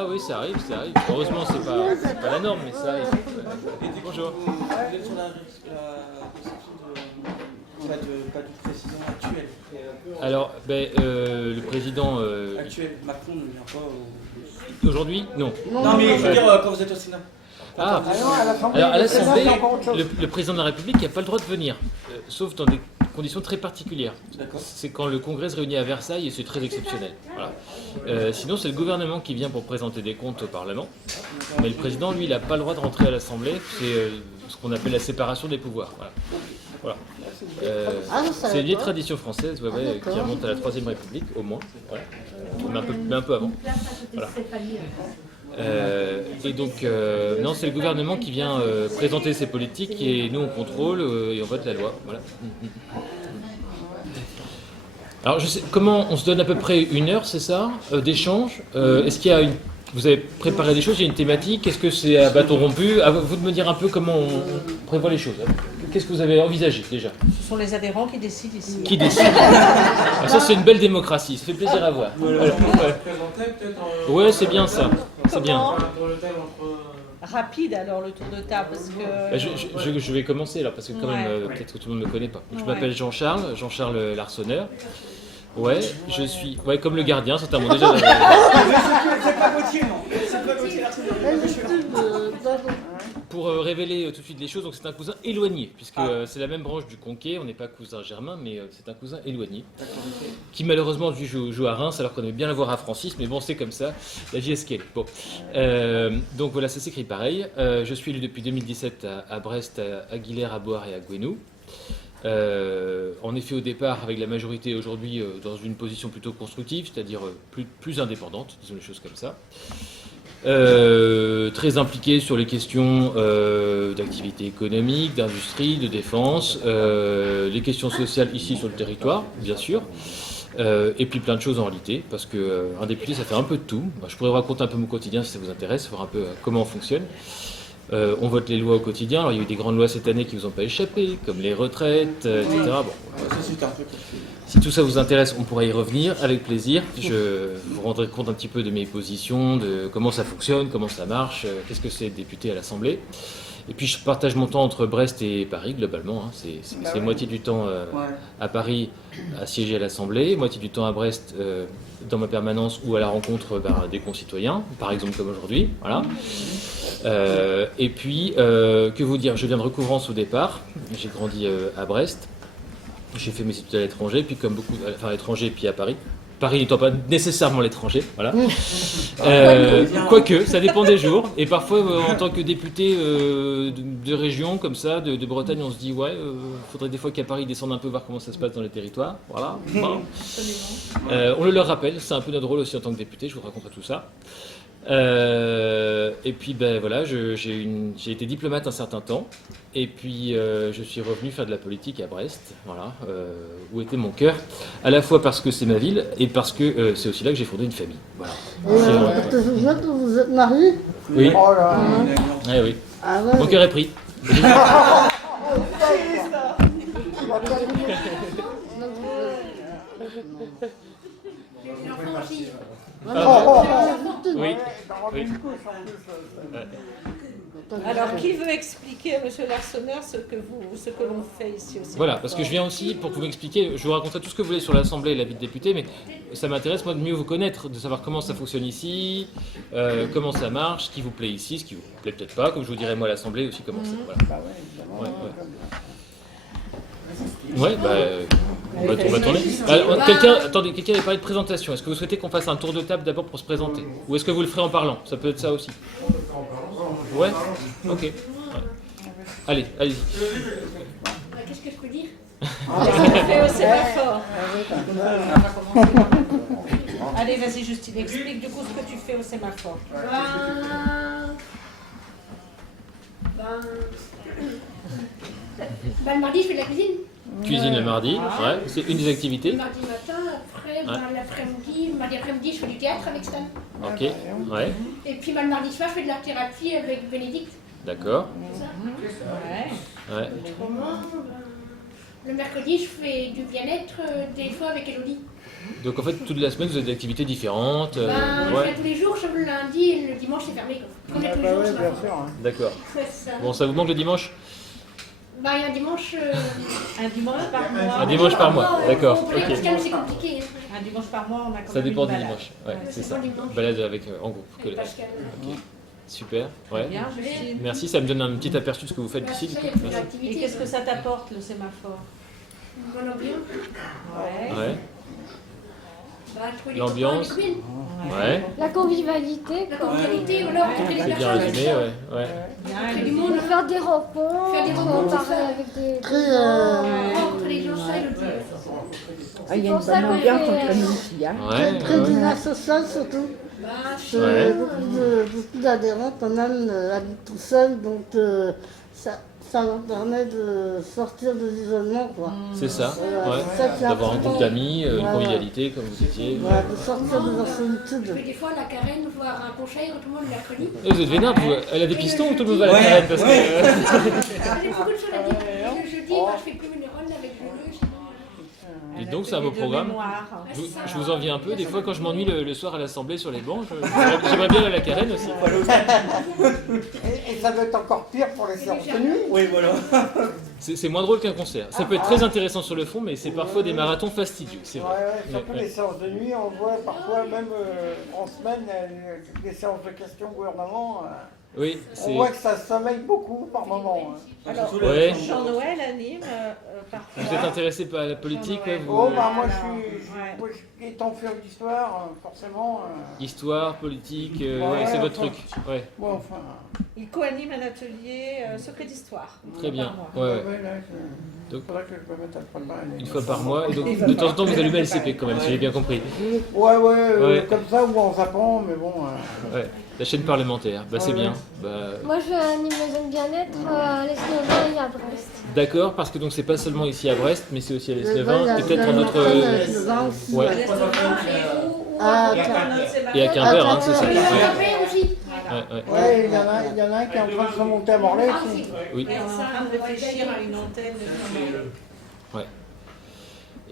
Ah oui, ça arrive, ça arrive. Heureusement, c'est pas la norme, mais ça arrive. Bonjour. Quelle est la conception pas de président actuelle? Alors, le président... Actuel, Macron ne vient pas Aujourd'hui, non. Non, mais je veux dire, quand vous êtes au Sénat. Ah, alors à l'Assemblée, le président de la République n'a pas le droit de venir, sauf dans des conditions très particulières. C'est quand le Congrès se réunit à Versailles et c'est très exceptionnel. Voilà. Sinon, c'est le gouvernement qui vient pour présenter des comptes au Parlement, mais le président, lui, il n'a pas le droit de rentrer à l'Assemblée. C'est ce qu'on appelle la séparation des pouvoirs. Voilà. C'est une vieille tradition française qui remonte à la Troisième République, au moins, mais un peu avant. Voilà. Et donc, non, c'est le gouvernement qui vient présenter ses politiques et nous on contrôle et on vote la loi. Voilà. Alors, je sais, comment on se donne à peu près 1 heure, c'est ça, d'échange. Est-ce qu'il y a vous avez préparé des choses, il y a une thématique, est-ce que c'est à bâton rompu? À vous de me dire un peu comment on prévoit les choses. Qu'est-ce que vous avez envisagé déjà? Ce sont les adhérents qui décident ici. Qui décide? Ça, c'est une belle démocratie, ça fait plaisir à voir. Ouais, c'est bien ça. C'est bien. Rapide alors le tour de table parce que... Je vais commencer là parce que quand même peut-être que tout le monde ne me connaît pas. Je m'appelle Jean-Charles Larsonneur. Ouais, je suis comme le gardien, c'est un mot déjà. C'est pas Gauthier, non? C'est pas Gauthier Pour révéler tout de suite les choses, donc c'est un cousin éloigné, puisque c'est la même branche du Conquet, on n'est pas cousin germain, mais c'est un cousin éloigné, qui malheureusement lui joue à Reims, alors qu'on aimait bien l'avoir à Francis, mais bon c'est comme ça, la vie est ce qu'elle est. Bon. Donc voilà, ça s'écrit pareil. Je suis élu depuis 2017 à Brest, à Aguilère, à Boire et à Gouesnou. En effet, au départ, avec la majorité aujourd'hui, dans une position plutôt constructive, c'est-à-dire plus indépendante, disons les choses comme ça. Très impliqué sur les questions d'activité économique, d'industrie, de défense, les questions sociales ici sur le territoire, bien sûr, et puis plein de choses en réalité, parce qu'un député, ça fait un peu de tout. Je pourrais vous raconter un peu mon quotidien si ça vous intéresse, voir un peu comment on fonctionne. On vote les lois au quotidien. Alors, il y a eu des grandes lois cette année qui ne vous ont pas échappé, comme les retraites, etc. Bon, si tout ça vous intéresse, on pourra y revenir avec plaisir. Je vous rendrai compte un petit peu de mes positions, de comment ça fonctionne, comment ça marche, qu'est-ce que c'est être député à l'Assemblée. Et puis je partage mon temps entre Brest et Paris globalement. C'est moitié du temps à Paris à siéger à l'Assemblée, moitié du temps à Brest dans ma permanence ou à la rencontre des concitoyens, par exemple comme aujourd'hui. Voilà. Et puis, que vous dire, je viens de Recouvrance au départ, j'ai grandi à Brest, j'ai fait mes études à l'étranger, puis comme beaucoup, enfin à l'étranger, puis à Paris. Paris n'étant pas nécessairement l'étranger, voilà. Quoique, ça dépend des jours. Et parfois, en tant que député de région, comme ça, de Bretagne, on se dit, faudrait des fois qu'à Paris, ils descendent un peu voir comment ça se passe dans les territoires. Voilà. Bon. On le leur rappelle, c'est un peu notre rôle aussi en tant que député, je vous raconterai tout ça. Et puis voilà, j'ai été diplomate un certain temps, et puis je suis revenu faire de la politique à Brest, voilà, où était mon cœur, à la fois parce que c'est ma ville et parce que c'est aussi là que j'ai fondé une famille. Voilà. Vous êtes marié? Oui. Oh là. Oui. Ah ouais. Mon cœur est pris. Oui. Alors, qui veut expliquer à M. Larsonneur ce que l'on fait ici aussi? Voilà, parce que je viens aussi pour vous expliquer, je vous raconterai tout ce que vous voulez sur l'Assemblée et la vie de député, mais ça m'intéresse moi de mieux vous connaître, de savoir comment ça fonctionne ici, comment ça marche, ce qui vous plaît ici, ce qui vous plaît peut-être pas, comme je vous dirai moi à l'Assemblée aussi comment c'est. Voilà. On va tourner. Quelqu'un avait parlé de présentation. Est-ce que vous souhaitez qu'on fasse un tour de table d'abord pour se présenter? Ou est-ce que vous le ferez en parlant? Ça peut être ça aussi. Ouais. Ok. Ouais. Allez-y. Qu'est-ce que je peux dire? Fais au sémaphore. Allez, vas-y, Justine, explique du coup ce que tu fais au sémaphore. Le mardi, je fais de la cuisine. Cuisine le mardi, c'est une des activités. Le mardi matin, après, l'après-midi, le mardi après-midi, je fais du théâtre avec Stan. Ok, ouais. Et puis le mardi soir, je fais de l'art thérapie avec Bénédicte. D'accord. Ouais. Autrement, le mercredi, je fais du bien-être, des fois avec Elodie. Donc en fait, toute la semaine, vous avez des activités différentes. Je ouais. viens tous les jours, sauf le lundi et le dimanche c'est fermé. Comme il y a tous les jours, c'est ma bien faute. sûr. D'accord. Ouais, c'est ça. Bon, ça vous manque le dimanche? Bah, il y a un dimanche. Un dimanche par mois. Un dimanche par mois, d'accord. Pour les Ok. fiscales, c'est compliqué. Hein. Un dimanche par mois, on a quand Ça même dépend une du balade. dimanche. Ouais, Ouais, c'est c'est ça. bon dimanche. Balade avec en groupe. Avec Pascal. Ok. Super. Ouais. Bien, Justine. Merci, ça me donne un petit aperçu de ce que vous faites Bah, ici. c'est du ça, coup. il y a plus Merci. d'activités. Et qu'est-ce que ça t'apporte, le sémaphore? Une bonne ambiance. Ouais. Ouais. Bah, trouver des L'ambiance. copains, des copines. Ouais. La convivialité, La quoi. convivialité, voilà, rencontrer des C'est bien personnes. résumé, ouais. Ouais. Rencontrer du monde. Faire des rencontres, Faire des rencontres, parler ça. avec des Très, gens. Rencontrer les gens, ça, il le dit. Il y a une pour ça bonne qu'on ambiance fait, entre nous ici. Hein. Ouais. très ouais. divers social surtout. Bah, Ouais. Beaucoup d'adhérents quand même habitent tout seuls, donc ça leur permet de sortir de l'isolement, quoi. C'est ça. Voilà, Ouais. c'est ça qui est D'avoir un important. groupe d'amis, une Voilà. convivialité, comme vous disiez. Voilà, de sortir de leur je solitude. fais des fois la carène, voir un conseil, tout le monde le mercredi. Et vous êtes vénère, vous, elle a des pistons ou tout le monde va à la carrette parce que, J'ai beaucoup de choses à dire. Le jeudi, moi, je fais plus une run avec le sinon. Et donc, c'est un beau programme. Je vous envie un peu. Des fois, quand je m'ennuie le soir à l'Assemblée sur les bancs, j'aimerais bien aller à la carène aussi. Et ça va être encore pire pour les séances de nuit. Oui, voilà. C'est moins drôle qu'un concert. Ça peut être très intéressant sur le fond, mais c'est parfois des marathons fastidieux. C'est Ouais, vrai. ouais, surtout Ouais. les séances de nuit, on voit parfois même en semaine les séances de questions au gouvernement. Oui, On c'est. voit que ça sommeille beaucoup par moment. Hein. Alors, Ouais. Jean-Noël anime parfois. Vous êtes intéressé par la politique, ouais, vous... Oh, bah moi Alors, moi, étant féru d'histoire, forcément. Histoire, politique, Ouais, ouais, c'est votre enfin. truc. Ouais, Bon, enfin. Il co-anime un atelier secret d'histoire. très bien. Par mois. Ouais, ouais. Ouais, là, Donc- faudrait que je me mette à prendre Une fois par mois. Et donc, de temps en temps, vous allumez le CP quand même, si j'ai bien compris. Ouais, Ouais. comme ça ou en zappant, mais bon. Ouais. La chaîne parlementaire, bah c'est Ouais. bien. Bah, Moi, je anime maison de bien-être à l'Esnevin et à Brest. d'accord, parce que donc c'est pas seulement ici à Brest, mais c'est aussi à Ouais, l'Esnevin, il y a peut-être en la autre. montagne avec le vin aussi, Ouais. ouais. Ah, Et à Quimper, hein, c'est ça. Et le Ouais. café aussi. Ouais. Ouais, il y en a un qui est en train de se monter à Morlaix aussi. Oui. Et on est en train de réfléchir à une antenne.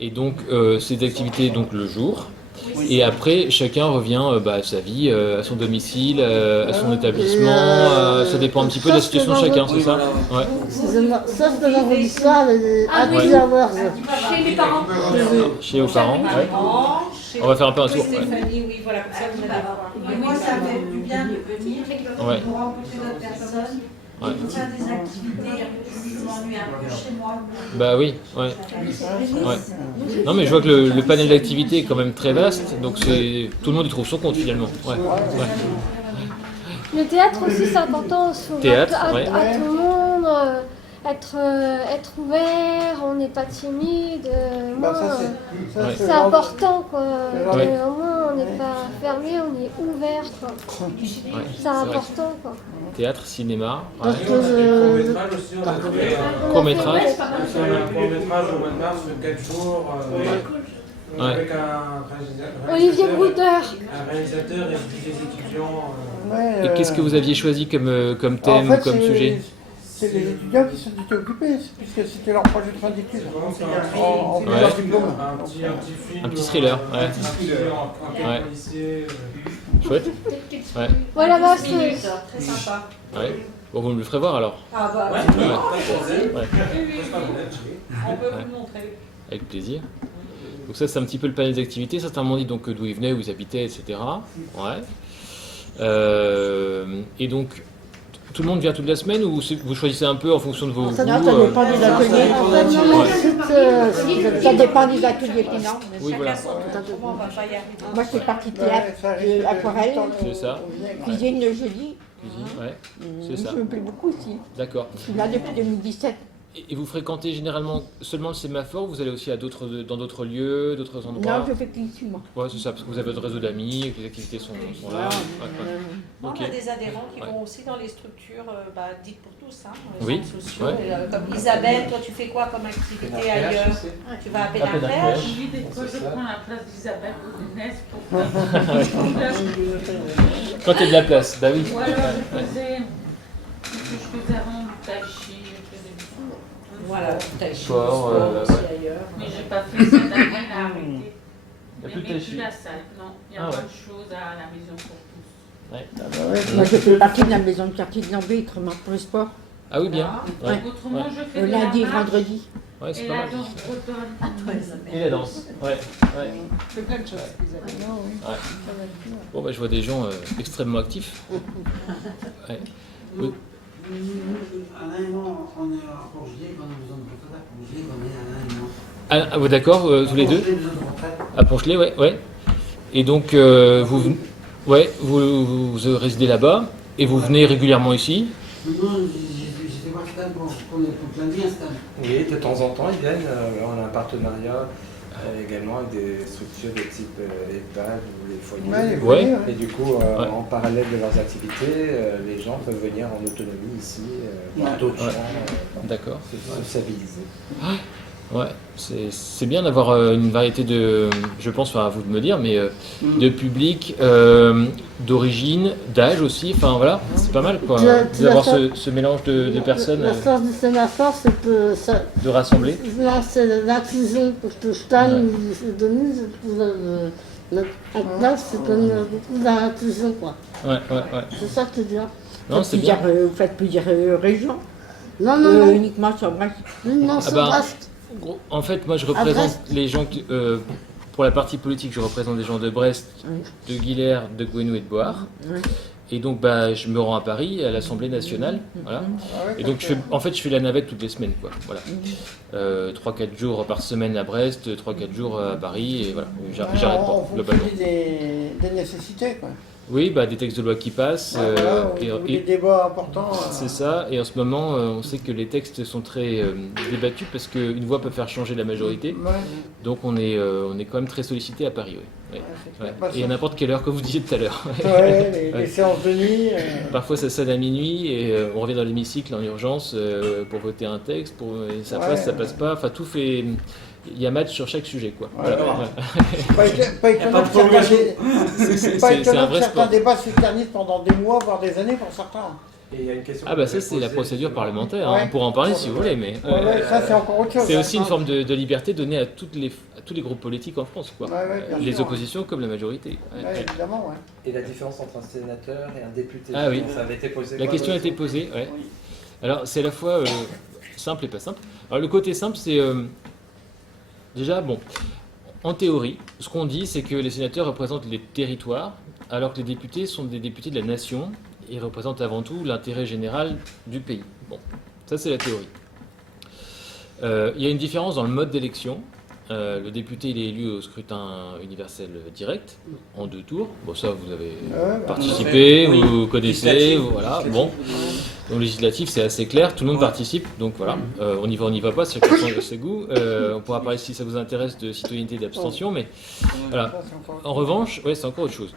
Et donc ces activités donc le jour. Et après, chacun revient à sa vie, à son domicile, à son établissement. Ça dépend un petit peu de la situation de chacun, c'est ça? Ouais. Excusez-moi, sauf le vendredi soir, les Ah oui. happy hours. Chez mes parents. Chez vos parents. Ouais. On va faire un peu un tour. Ouais. Stéphanie, oui, voilà, comme ça vous allez voir. Mais moi, ça fait du bien de venir Ouais. pour rencontrer d'autres personnes Ouais. et pour faire des activités. Je m'ennuie un peu chez moi. Bah oui, ouais. Ouais. Non mais je vois que le panel d'activités est quand même très vaste, donc c'est tout le monde y trouve son compte finalement. Ouais. Ouais. Le théâtre aussi, c'est important. Théâtre, à ouais. tout le monde, être ouvert, on n'est pas timide. Bah, moi, ça, Ouais. c'est important, quoi. Ouais. Au moins, on n'est pas fermé, on est ouvert, quoi. C'est vrai. important, quoi. Théâtre, cinéma, Parce ouais. que Court-métrage aussi, on a fait Court-métrage. un court-métrage au mois de mars, 4 jours, Ouais. avec un Olivier Brouder. un réalisateur et des étudiants. Et qu'est-ce que vous aviez choisi comme thème en ou fait, comme sujet? C'est les étudiants qui sont étaient occupés, puisque c'était leur projet de fin d'études. En Ouais. leur diplôme. Un petit film. Un petit thriller, ouais. Un petit thriller en Ouais. lycée. Chouette. Ouais. Voilà, bah, c'est. Très sympa. Ouais. Bon, vous me le ferez voir alors. Ah bah, Ouais. oui, Ouais. on peut vous le montrer. Avec plaisir. Donc ça, c'est un petit peu le panel d'activités. Certains m'ont dit donc d'où ils venaient, où ils habitaient, etc. Ouais. Et donc, tout le monde vient toute la semaine ou vous choisissez un peu en fonction de vos Ça goûts, Non, ça dépend des ateliers. Ouais. Ça dépend des ateliers finants. Oui, voilà. Comment on va pas y arriver? Moi, je fais partie de théâtre, aquarelle, C'est ça. cuisine le jeudi. Cuisine, ouais. C'est ça. Je me plais beaucoup aussi. D'accord. Je suis là depuis 2017. Et vous fréquentez généralement seulement le sémaphore ou vous allez aussi dans d'autres lieux, d'autres endroits? Non, je fais qu'ici, moi. Ouais, c'est ça, parce que vous avez votre réseau d'amis, que les activités sont là. Ouais. On Ok. a des adhérents qui Ouais. vont aussi dans les structures dites pour tous, hein, les Oui, centres sociaux. ouais. Et, comme Isabelle, toi tu fais quoi comme activité ailleurs? Tu vas à Pénarpèche? Je prends la place d'Isabelle Boudinès pour Quand il y a de la place, bah oui. Voilà, je faisais rond, tai chi, je faisais du Voilà, t'as Sport, aussi ouais. ailleurs. Mais j'ai pas fait cette année, j'ai arrêté. Il n'y a Il plus n'y de a plus Tachi. la salle, non. Il y a Ah ouais. plein de choses à la maison pour tous. Ouais. Ah bah ouais, Moi, je fais partie de la maison de quartier de Lambé, pour le sport. Ah oui, bien. Voilà. Ouais. Autrement, Ouais. je fais Le de lundi et la marche vendredi. Ouais, c'est et pas la mal. danse bretonne. Et la danse. Ouais. Ouais. C'est plein de choses qu'ils avaient. non, oui. Ouais. Ça va être bien. Bon, bah, je vois des gens extrêmement actifs. Ouais. Oui. Alain et moi, on est à Port-Gilet, on a besoin de retraite à Port-Gilet, on est Alain et moi. Ah, ah, d'accord, tous les deux Port-Gilet, besoin de retraite. à Ponchelet, ouais, ouais. Et donc, vous résidez là-bas et vous venez régulièrement ici. Non, j'étais voir Stan pour plein de bien, Stan. Oui, de temps en temps, ils viennent. On a un partenariat également avec des structures de type EHPAD ou les foyers. Ouais, les Ouais. foyers, ouais. Et du coup, en parallèle de leurs activités, les gens peuvent venir en autonomie ici, voir d'autres Ouais. gens, D'accord. se sociabiliser. Ouais, c'est bien d'avoir une variété de, je pense, enfin à vous de me dire, mais de public, d'origine, d'âge aussi, enfin voilà, c'est pas mal quoi, d'avoir ce mélange de personnes, La force du sémaphore, c'est que ça. de rassembler. Non, c'est l'inclusion, parce que Stan, Denise, mettre en place, c'est comme beaucoup d'inclusion, quoi. Ouais. C'est ça qui est bien. Non, c'est bien. Vous faites plusieurs régions. Non. Uniquement sur Brest. Non, c'est Brest. En fait, moi je représente Brest. les gens, pour la partie politique, je représente des gens de Brest, de Guilher, de Gouesnou et de Board. Et donc bah, je me rends à Paris, à l'Assemblée nationale. Voilà. Ah ouais, Et donc je fais la navette toutes les semaines, quoi. Voilà. 3-4 jours par semaine à Brest, 3-4 jours à Paris, et voilà. J'arrête pas, En fonction globalement. des nécessités, quoi. Oui, bah, des textes de loi qui passent. Voilà, ou des débats importants. C'est ça, et en ce moment, on sait que les textes sont très débattus parce qu'une voix peut faire changer la majorité. Ouais. Donc on est quand même très sollicité à Paris, oui. Ouais. c'est clair. Ouais. Et à n'importe quelle heure, comme vous disiez tout à l'heure. Ouais, les Ouais. séances de nuit. Parfois ça sonne à minuit et on revient dans l'hémicycle en urgence pour voter un texte, et ça passe, ça passe pas. Enfin tout fait. Il y a match sur chaque sujet, quoi. Ouais, Voilà. ouais. Pas étonnant que certains vrai sport. débats s'éternisent pendant des mois, voire des années pour certains. Et il y a une question Ah bah ça c'est la procédure parlementaire, Ouais. on pourra en parler si vous voulez, mais Ça c'est encore autre chose. c'est aussi une forme de liberté donnée à tous les groupes politiques en France, quoi. Bien Les sûr. oppositions comme la majorité. Ouais, évidemment, ouais. Et la différence entre un sénateur et un député. Ah oui. Ça avait été posé. La question a été posée, ouais. Alors c'est à la fois simple et pas simple. Alors le côté simple c'est déjà bon. En théorie, ce qu'on dit c'est que les sénateurs représentent les territoires, alors que les députés sont des députés de la nation et représentent avant tout l'intérêt général du pays. Bon, ça c'est la théorie. Il y a une différence dans le mode d'élection. Le député il est élu au scrutin universel direct en 2 tours. Bon ça vous avez participé, vous connaissez, voilà. Bon, donc législatif c'est assez clair, tout le monde participe, donc voilà. On y va pas, c'est chacun de ses goûts. On pourra parler si ça vous intéresse de citoyenneté et d'abstention, mais voilà. En revanche, ouais c'est encore autre chose.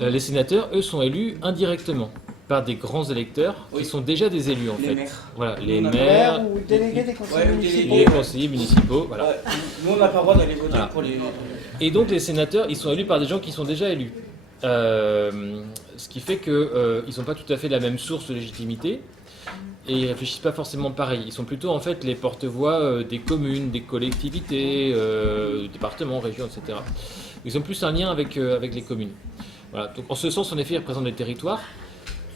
Les sénateurs eux sont élus indirectement par des grands électeurs qui sont déjà des élus en Les fait. maires. Voilà, les Nous, on a maires, Ou délégués des conseils Ouais, ou municipaux. les conseillers municipaux, voilà. Ouais. Nous, on n'a pas le droit d'aller voter Voilà. pour les. Et donc les sénateurs, ils sont élus par des gens qui sont déjà élus. Ce qui fait qu'ils n'ont pas tout à fait la même source de légitimité et ils réfléchissent pas forcément pareil. Ils sont plutôt en fait les porte-voix des communes, des collectivités, départements, régions, etc. Ils ont plus un lien avec les communes. Voilà. Donc en ce sens, en effet, ils représentent les territoires.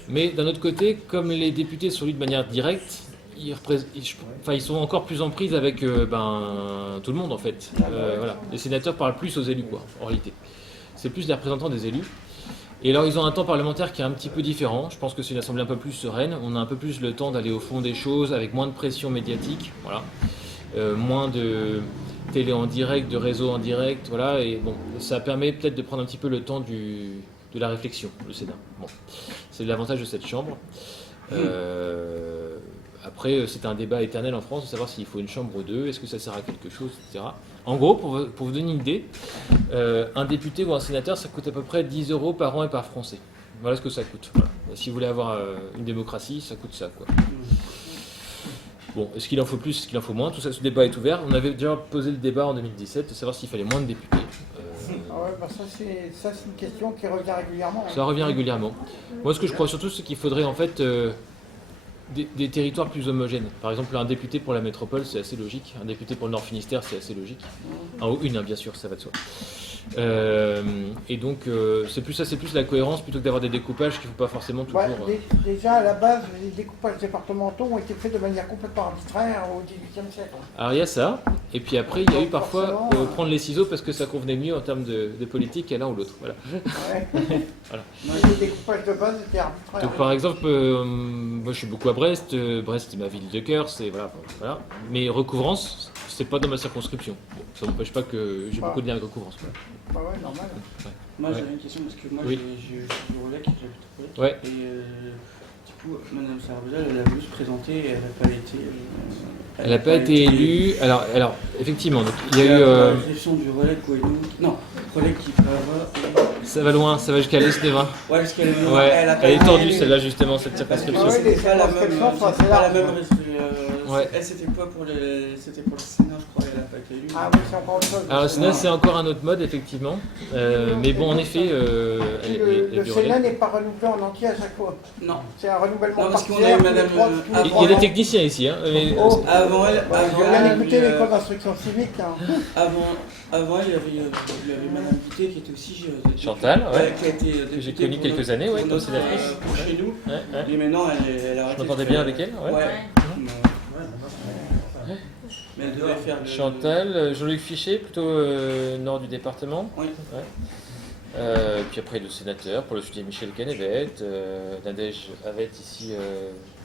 Mais d'un autre côté, comme les députés sont élus de manière directe, ils sont encore plus en prise avec tout le monde en fait. Voilà. Les sénateurs parlent plus aux élus, quoi, en réalité. C'est plus les représentants des élus. Et alors ils ont un temps parlementaire qui est un petit peu différent. Je pense que c'est une assemblée un peu plus sereine. On a un peu plus le temps d'aller au fond des choses, avec moins de pression médiatique. Voilà. Moins de télé en direct, de réseau en direct. Voilà. Et bon, ça permet peut-être de prendre un petit peu le temps de la réflexion, le Sénat. Bon. C'est l'avantage de cette chambre. Après, c'est un débat éternel en France de savoir s'il faut une chambre ou deux, est-ce que ça sert à quelque chose, etc. En gros, pour vous donner une idée, un député ou un sénateur, ça coûte à peu près 10 € par an et par Français. Voilà ce que ça coûte. Voilà. Si vous voulez avoir une démocratie, ça coûte ça, quoi. Bon, est-ce qu'il en faut plus, est-ce qu'il en faut moins? Tout ça, ce débat est ouvert. On avait déjà posé le débat en 2017 de savoir s'il fallait moins de députés. Ah ouais, bah ça c'est une question qui revient régulièrement. Ça revient régulièrement. Moi, ce que je crois surtout, c'est qu'il faudrait en fait des territoires plus homogènes. Par exemple, un député pour la métropole, c'est assez logique. Un député pour le Nord Finistère, c'est assez logique. Bien sûr, ça va de soi. Et donc, c'est plus la cohérence plutôt que d'avoir des découpages qui ne font pas forcément toujours... Déjà, à la base, les découpages départementaux ont été faits de manière complètement arbitraire au XVIIIe siècle. Alors, il y a ça. Et puis après, il y a eu parfois prendre les ciseaux parce que ça convenait mieux en termes de politique à l'un ou l'autre. Voilà. Ouais. Voilà. Les découpages de base étaient arbitraires. Donc, par exemple, moi, je suis beaucoup à Brest. Brest, c'est ma ville de cœur. Voilà. Mais Recouvrance, c'est pas dans ma circonscription. Bon, ça n'empêche pas que j'ai beaucoup de liens avec Recouvrance. Voilà. Bah ouais, normal. Moi j'avais une question parce que moi j'ai eu du relais qui j'habite au Ouais. Et du coup, Madame Sarbella, elle a voulu se présenter et elle n'a pas été. Elle n'a pas été élue. Alors effectivement, donc, il y a eu. La gestion du relais Coelho. Non, relais qui va. Ça va loin, ça va jusqu'à l'est des vins. Ouais, parce qu'elle est. Ouais, elle est tordue celle-là justement, cette circonscription. C'est pas la même. C'est pas la même. Ouais. Elle c'était quoi pour le. C'était pour le Sénat, je crois, et elle n'a pas été élue. Ah oui, c'est encore autre chose. Alors le Sénat, c'est encore un autre mode, effectivement. Mais bon, en effet, le Sénat n'est pas renouvelé en entier à chaque fois. Non. C'est un renouvellement parce qu'on partiel. a eu Madame. Il y a des techniciens ici. Hein, mais... Avant elle. J'ai bien écouté l'école d'instruction civique. Hein. Avant elle, il y avait Madame Guité qui était aussi. Chantal, ouais. Qui a été que j'ai connu quelques années, ouais, toi sénatrice. Pour chez nous. Ouais. Et maintenant, elle a arrêté. Je m'entendais bien avec elle. Ouais. Mais elle devait faire Chantal, Jean-Luc Fichet, plutôt nord du département. Oui. Ouais. Puis après le sénateur, pour le sud, Michel Canevet, Nadège Havet ici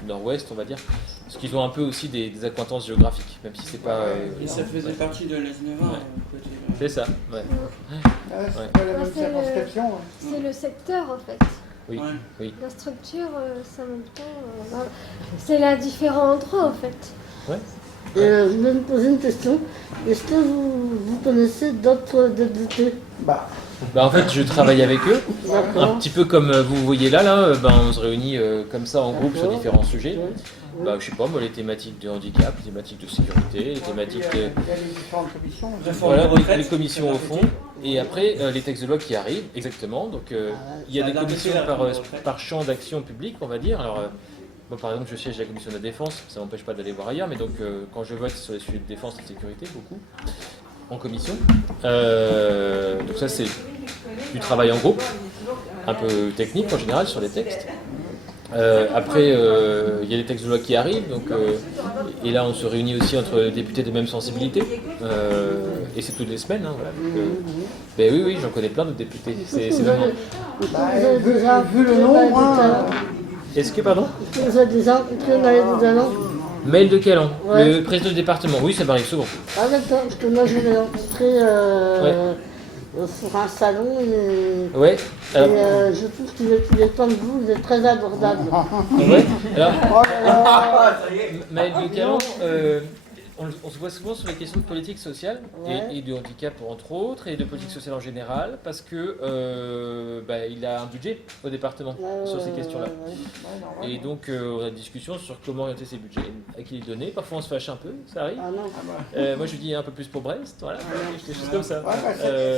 nord-ouest, on va dire. Parce qu'ils ont un peu aussi des accointances géographiques, même si c'est pas. Et ça faisait partie de l'Aisne-et-Marne. Ouais. C'est ça, ouais. C'est pas la même circonscription. C'est le secteur en fait. Oui, oui. La structure, c'est en même temps. C'est la différents endroits en fait. Ouais. Je voulais me poser une question. Est-ce que vous connaissez d'autres députés? En fait, je travaille avec eux, un petit peu comme vous voyez là, on se réunit comme ça en groupe sur différents sujets. Je sais pas, moi, les thématiques de handicap, les thématiques de sécurité, les thématiques Il y a les différentes commissions. Voilà, les commissions au fond. Et après, les textes de loi qui arrivent, exactement. Donc, il y a des commissions par champ d'action publique, on va dire. Alors, moi, par exemple, je siège à la commission de la défense, ça m'empêche pas d'aller voir ailleurs, mais donc, quand je vote sur les sujets de défense et de sécurité, beaucoup, en commission. Donc ça, c'est du travail en groupe, un peu technique en général sur les textes. Après, il y a des textes de loi qui arrivent, donc, et là on se réunit aussi entre députés de même sensibilité, et c'est toutes les semaines. Hein, voilà. Donc, oui, j'en connais plein de députés. C'est vraiment... Vu le nombre. Est-ce que, pardon? Vous avez déjà rencontré Maël de Dalan? Maël de Calan, le président du département. Oui, ça m'arrive souvent. Ah d'accord, parce que moi je l'ai rencontré sur un salon et, ouais. Alors... et je trouve qu'il est comme vous, il est très abordable. Ouais. Alors, Maël de Calan, on se voit souvent sur les questions de politique sociale et de handicap entre autres, et de politique sociale en général, parce que il a un budget au département sur ces questions-là. Et donc on a une discussion sur comment orienter ses budgets, à qui les donner. Parfois on se fâche un peu, ça arrive. Moi je lui dis un peu plus pour Brest, voilà, des choses comme ça.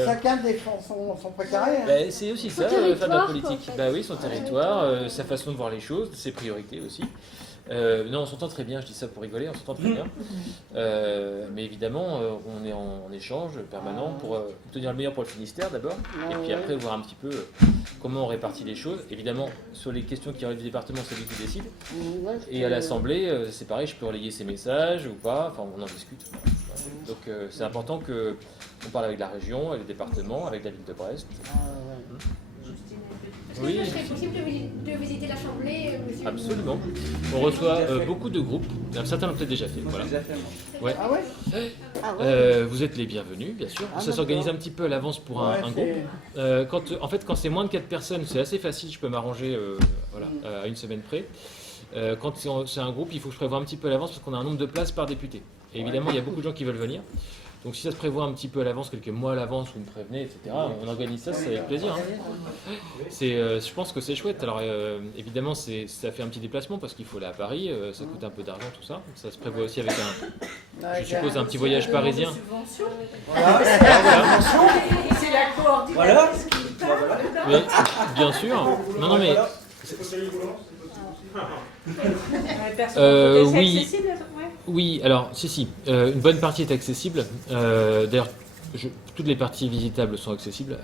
Chacun défend son précaré. Hein. C'est aussi ça, faire de la politique. Oui, son territoire, sa façon de voir les choses, ses priorités aussi. Non, on s'entend très bien, je dis ça pour rigoler, on s'entend très bien. Mais évidemment, on est en échange permanent pour obtenir le meilleur pour le Finistère d'abord, et puis après voir un petit peu comment on répartit les choses. Évidemment, sur les questions qui relèvent du département, c'est lui qui décide. Et à l'Assemblée, c'est pareil, je peux relayer ces messages ou pas, enfin on en discute. Donc c'est important qu'on parle avec la région, avec le département, avec la ville de Brest. Est-ce que ce serait possible de visiter l'Assemblée, monsieur? Absolument. On reçoit beaucoup de groupes. Certains l'ont peut-être déjà fait. Voilà. Ouais. Ah ouais. Vous êtes les bienvenus, bien sûr. Ça s'organise un petit peu à l'avance pour un groupe. Quand c'est moins de 4 personnes, c'est assez facile. Je peux m'arranger à une semaine près. Quand c'est un groupe, il faut que je prévoie un petit peu à l'avance parce qu'on a un nombre de places par député. Et évidemment, il y a beaucoup de gens qui veulent venir. Donc si ça se prévoit un petit peu à l'avance, quelques mois à l'avance, vous me prévenez, etc., on organise ça, c'est avec plaisir. Hein. Je pense que c'est chouette. Alors évidemment, ça fait un petit déplacement parce qu'il faut aller à Paris, ça coûte un peu d'argent, tout ça. Ça se prévoit aussi avec je suppose, un petit voyage parisien. C'est la coordination. Voilà. Mais, bien sûr. Non, mais... Oui. Accessible, ouais. Oui, alors, si. Une bonne partie est accessible. D'ailleurs, toutes les parties visitables sont accessibles.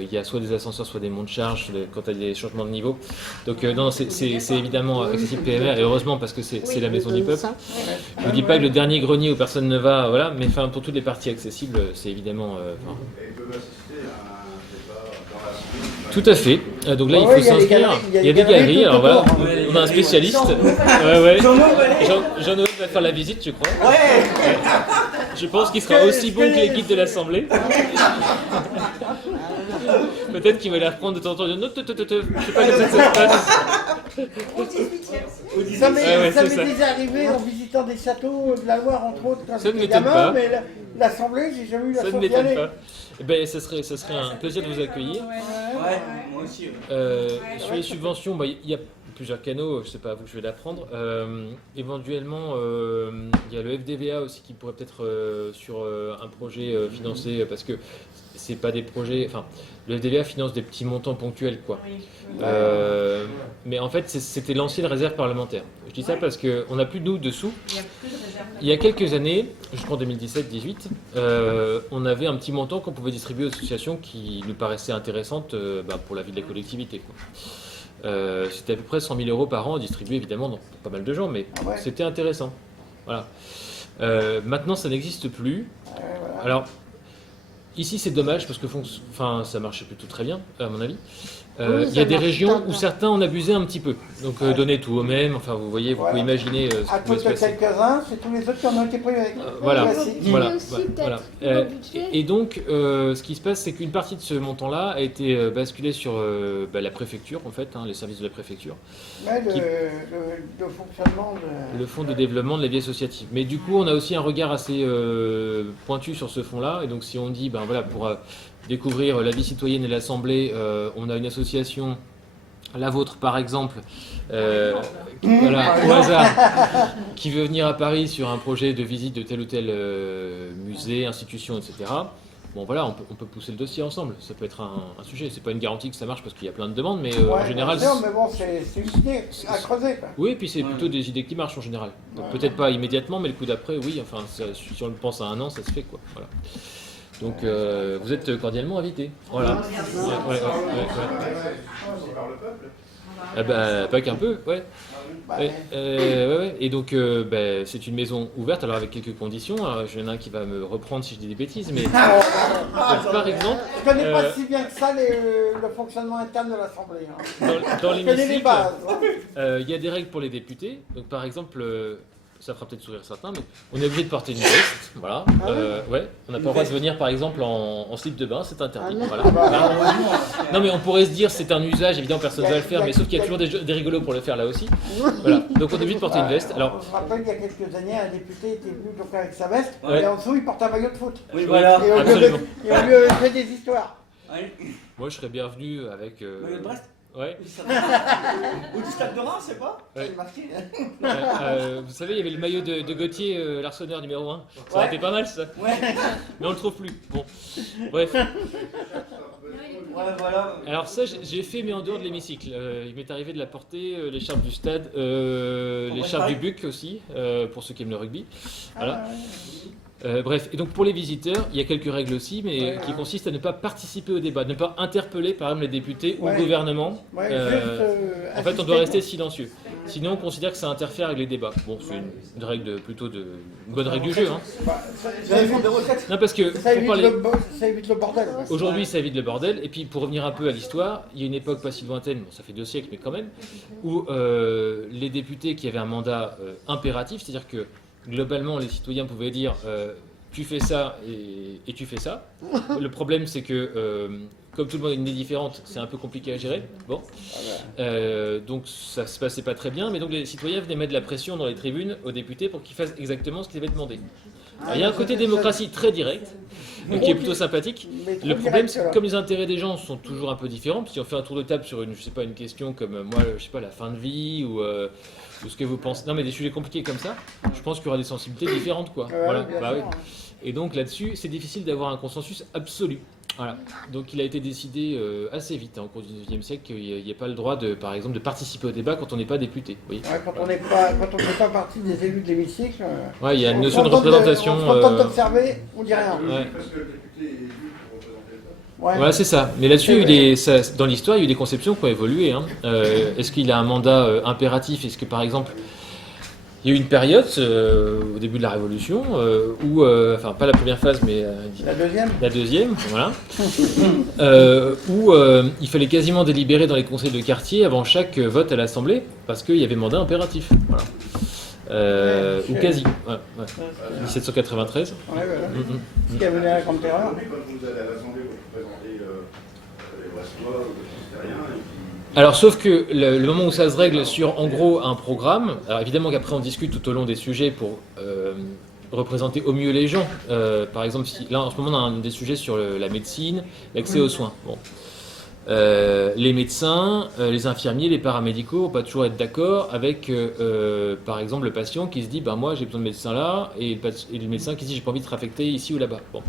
Il y a soit des ascenseurs, soit des monts de charge quand il y a des changements de niveau. Donc, non, c'est évidemment accessible PMR, et heureusement, parce que c'est la maison du peuple. Je ne vous dis pas que le dernier grenier où personne ne va, voilà, mais enfin, pour toutes les parties accessibles, c'est évidemment. Tout à fait. Donc là, il faut s'inscrire. Il y a des galeries. Alors voilà, on a un spécialiste. Jean-Noël va faire la visite, je crois. Ouais. Je pense qu'il sera aussi bon que les guides de l'Assemblée. Peut-être qu'il va les reprendre de temps en temps. Non, je sais pas comment ça se passe. Ça m'est déjà arrivé en visitant des châteaux de la Loire, entre autres, quand Ça ne j'étais m'étonne gamin, pas. mais l'Assemblée, j'ai jamais eu la Ça ne chance d'y m'étonne aller. pas. Eh ben, ça serait un plaisir de vous accueillir. Ouais, moi aussi. Ouais. Sur les subventions, il y a plusieurs canaux, je ne sais pas à vous que je vais l'apprendre. Éventuellement, il y a le FDVA aussi qui pourrait peut-être sur un projet financé, parce que c'est pas des projets. Enfin, le FDVA finance des petits montants ponctuels, quoi. Mais en fait, c'était l'ancienne réserve parlementaire. Je dis ça parce qu'on n'a plus de nous dessous. Il y a quelques années, je crois en 2017-18, on avait un petit montant qu'on pouvait distribuer aux associations qui nous paraissaient intéressantes pour la vie de la collectivité, quoi. C'était à peu près 100 000 euros par an, distribué évidemment dans pas mal de gens, mais c'était intéressant. Voilà. Maintenant, ça n'existe plus. Alors, ici, c'est dommage parce que ça marchait plutôt très bien, à mon avis. Il y a des régions où certains en abusaient un petit peu. Donc, donner tout aux mêmes, enfin, vous voyez, vous pouvez imaginer ce À qui pouvait cause se de passer. quelques-uns, c'est tous les autres qui en ont été privés. Voilà. Voilà. Aussi, peut-être, le budget. Et donc, ce qui se passe, c'est qu'une partie de ce montant-là a été basculée sur la préfecture, en fait, les services de la préfecture. Ouais, le fonctionnement de... Le fonds de développement de la vie associative. Mais du coup, on a aussi un regard assez pointu sur ce fonds-là. Et donc, si on dit, pour découvrir la vie citoyenne et l'Assemblée, on a une association, la vôtre par exemple, au hasard, qui veut venir à Paris sur un projet de visite de tel ou tel musée, institution, etc. Bon voilà, on peut pousser le dossier ensemble, ça peut être un sujet. C'est pas une garantie que ça marche parce qu'il y a plein de demandes, mais en général... mais bon, c'est une idée à creuser, quoi. Oui, et puis c'est plutôt des idées qui marchent en général. Donc peut-être pas immédiatement, mais le coup d'après, oui, enfin, si on le pense à un an, ça se fait, quoi. Voilà. Donc vous êtes cordialement invités. Voilà. Ouais. Pas qu'un peu, ouais. Et donc c'est une maison ouverte, alors avec quelques conditions. Alors, il y en a un qui va me reprendre si je dis des bêtises, mais par exemple, je connais pas si bien que ça le fonctionnement interne de l'Assemblée. Dans je connais les bases. Il y a des règles pour les députés. Donc par exemple, ça fera peut-être sourire certains, mais on est obligé de porter une veste. Voilà. On n'a pas le droit de venir par exemple en slip de bain, c'est interdit. Voilà. Non mais on pourrait se dire c'est un usage, évidemment personne ne va le faire, mais sauf qu'il y a toujours des rigolos pour le faire là aussi. Voilà. Donc on est obligé de porter une veste. Alors, je me rappelle il y a quelques années, un député était venu donc avec sa veste, et en dessous il porte un maillot de foot. Oui, voilà. Et on lui fait des histoires. Moi je serais bienvenu avec... Maillot de Brest. Ouais. Ou du Stade de Reims, c'est pas? Ouais. C'est marqué. Vous savez, il y avait le maillot de Gauthier, l'arseneur numéro 1. Ça aurait été pas mal ça. Ouais. Mais on le trouve plus. Bon. Bref. Voilà. Alors ça, j'ai fait, mais en dehors de l'hémicycle. Il m'est arrivé de la porter, l'écharpe du stade, l'écharpe du BUC aussi, pour ceux qui aiment le rugby. Voilà. Bref, et donc pour les visiteurs, il y a quelques règles aussi, mais qui consistent à ne pas participer au débat, ne pas interpeller par exemple les députés ou le gouvernement. En fait, on doit rester silencieux. Sinon, on considère que ça interfère avec les débats. Bon, c'est une règle une bonne règle du jeu. Non, parce que ça évite le bordel. Aujourd'hui, ça évite le bordel. Et puis, pour revenir un peu à l'histoire, il y a une époque pas si lointaine, ça fait 2 siècles, mais quand même, où les députés qui avaient un mandat impératif, c'est-à-dire que globalement, les citoyens pouvaient dire tu fais ça et tu fais ça. Le problème, c'est que comme tout le monde a une idée différente, c'est un peu compliqué à gérer. Bon, donc ça se passait pas très bien, mais donc les citoyens venaient mettre de la pression dans les tribunes aux députés pour qu'ils fassent exactement ce qu'ils avaient demandé. Alors, il y a un côté démocratie très direct, qui est plutôt sympathique. Le problème, c'est que comme les intérêts des gens sont toujours un peu différents, si on fait un tour de table sur une question comme la fin de vie ou ce que vous pensez. Non, mais des sujets compliqués comme ça, je pense qu'il y aura des sensibilités différentes, quoi. Voilà. Oui. Et donc là-dessus, c'est difficile d'avoir un consensus absolu. Voilà. Donc il a été décidé assez vite, au cours du XIXe siècle, qu'il n'y a pas le droit, par exemple, de participer au débat quand on n'est pas député. Vous voyez. Ouais, quand on ne fait pas partie des élus de l'hémicycle, Ouais, il y a une on notion de se contente représentation. on se contente d'observer, on dit rien. Ouais. Parce que le député est élu pour représenter le peuple. Ouais. Voilà, c'est ça. Mais là-dessus, dans l'histoire, il y a eu des conceptions qui ont évolué. Hein. Est-ce qu'il a un mandat impératif? Est-ce que, par exemple, il y a eu une période, au début de la Révolution, où, enfin, pas la première phase, mais la deuxième, voilà, où il fallait quasiment délibérer dans les conseils de quartier avant chaque vote à l'Assemblée, parce qu'il y avait mandat impératif. Voilà. Ou quasi. Ouais, ouais. 1793. Ouais, voilà. Ce qui a mené à la Grande Terreur. Quand vous allez à l'Assemblée, vous représentez les Brestois ou les Constériens. Alors, sauf que le moment où ça se règle sur, en gros, un programme, alors évidemment qu'après on discute tout au long des sujets pour représenter au mieux les gens. Par exemple, là en ce moment on a des sujets sur la médecine, l'accès aux soins. Bon. Les médecins, les infirmiers, les paramédicaux, on va pas toujours être d'accord avec, par exemple, le patient qui se dit, bah moi j'ai besoin de médecin là, et le médecin qui se dit, j'ai pas envie de être affecté ici ou là-bas. Bon.